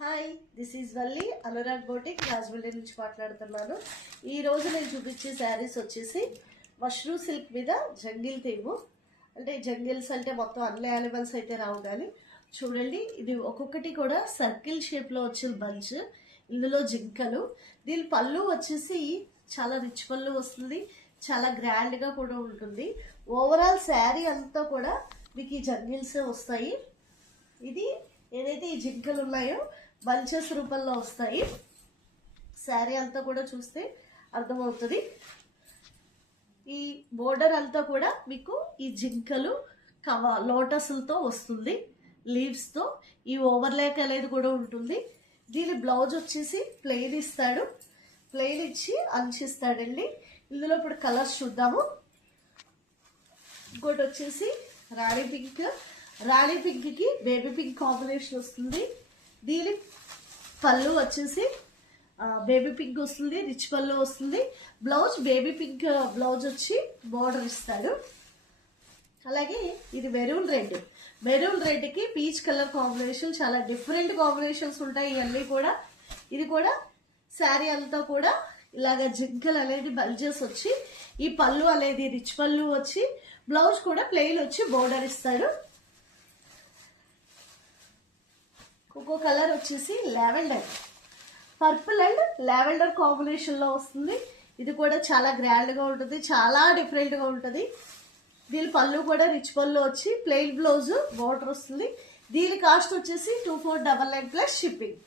Hi, this is Valli Anurag boutique Rajahmundry నుంచి మాట్లాడుతున్నాను. ఈరోజు నేను చూపించే శారీస్ వచ్చేసి మష్రూమ్ సిల్క్ మీద జంగిల్ థీము. అంటే జంగిల్స్ అంటే మొత్తం అన్ని యానిమల్స్ అయితే రావు, కానీ చూడండి ఇది ఒక్కొక్కటి కూడా సర్కిల్ షేప్లో వచ్చిన బంచ్. ఇందులో జింకలు. దీని పళ్ళు వచ్చేసి చాలా రిచ్ పళ్ళు వస్తుంది, చాలా గ్రాండ్గా కూడా ఉంటుంది. ఓవరాల్ శారీ అంతా కూడా మీకు ఈ జంగిల్సే వస్తాయి. ఇది ఏదైతే ఈ జింకలు ఉన్నాయో బంచెస్ రూపంలో వస్తాయి. శారీ అంతా కూడా చూస్తే అర్థమవుతుంది. ఈ బోర్డర్ అంతా కూడా మీకు ఈ జింకలు లోటస్లతో వస్తుంది, లీవ్స్తో. ఈ ఓవర్లేక్ అనేది కూడా ఉంటుంది. దీని బ్లౌజ్ వచ్చేసి ప్లెయిన్ ఇస్తాడు, ప్లెయిన్ ఇచ్చి అంచిస్తాడండి. ఇందులో ఇప్పుడు కలర్స్ చూద్దాము. ఇంకోటి వచ్చేసి రాణి పింక్. రాణి పింక్కి బేబీ పింక్ కాంబినేషన్ వస్తుంది. దీని పళ్ళు వచ్చేసి బేబీ పింక్ వస్తుంది, రిచ్ పళ్ళు వస్తుంది. బ్లౌజ్ బేబీ పింక్ బ్లౌజ్ వచ్చి బోర్డర్ ఇస్తాడు. అలాగే ఇది మెరూన్ రెడ్. మెరూన్ రెడ్కి పీచ్ కలర్ కాంబినేషన్, చాలా డిఫరెంట్ కాంబినేషన్స్ ఉంటాయి ఇవన్నీ కూడా. ఇది కూడా శారీ అంతా కూడా ఇలాగ జింకలు అనేది బల్జెస్ వచ్చి, ఈ పళ్ళు అనేది రిచ్ పళ్ళు వచ్చి, బ్లౌజ్ కూడా ప్లెయిన్ వచ్చి బోర్డర్ ఇస్తాడు. ఒక్కో కలర్ వచ్చేసి లావెండర్, పర్పుల్ అండ్ లావెండర్ కాంబినేషన్లో వస్తుంది. ఇది కూడా చాలా గ్రాండ్గా ఉంటుంది, చాలా డిఫరెంట్గా ఉంటుంది. దీని పళ్ళు కూడా రిచ్ పళ్ళు వచ్చి ప్లెయిన్ బ్లౌజ్ బోర్డర్ వస్తుంది. దీని కాస్ట్ వచ్చేసి 2499 ప్లస్ షిప్పింగ్.